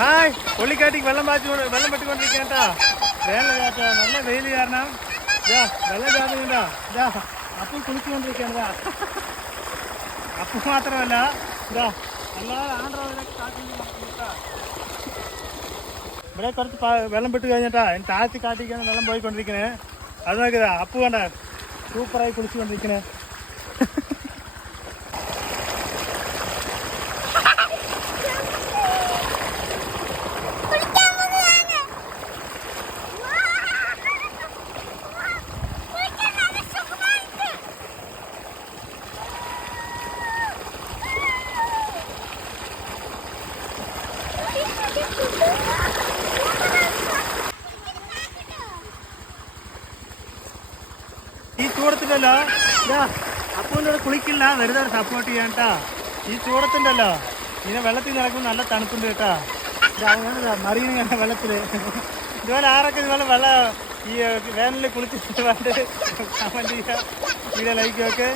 Hi പുള്ളിക്കാട്ടിക്ക് വെള്ളം പറ്റിക്കൊണ്ടിരിക്കട്ടാ. നല്ല വെയിൽ കാരണം വെള്ളം ചാടുന്നുണ്ടാ. അപ്പം കുളിച്ചുകൊണ്ടിരിക്കണതാ. അപ്പം മാത്രമല്ല അല്ലാതെ ആണ്ട്രാവിലൊക്കെ കാട്ടിട്ടാ. ഇവിടെ കുറച്ച് വെള്ളം പെട്ട് കഴിഞ്ഞിട്ടാ താഴ്ത്തി കാട്ടിക്കാണ് വെള്ളം പോയിക്കൊണ്ടിരിക്കണേ. അത് നോക്കിയതാ അപ്പു കണ്ട സൂപ്പറായി കുളിച്ചുകൊണ്ടിരിക്കണേ. ഈ ചൂടത്തില്ലല്ലോ അപ്പൂൻ്റെ കുളിക്കില്ല, വെറുതെ സപ്പോർട്ട് ചെയ്യാൻട്ടാ. ഈ ചൂടത്തിൻ്റെല്ലോ ഇതിനെ വെള്ളത്തിൽ നടക്കുമ്പോൾ നല്ല തണുപ്പുണ്ട് കേട്ടാ. മറിയുന്ന കാണാൻ വെള്ളത്തിൽ. ഇതുപോലെ ആരൊക്കെ ഇതുപോലെ വെള്ളം ഈ വേനലിൽ കുളിച്ചിട്ട് വേണ്ട കമൻറ്റ് ചെയ്യുക, വീഡിയോ ലൈക്ക് ഒക്കെ.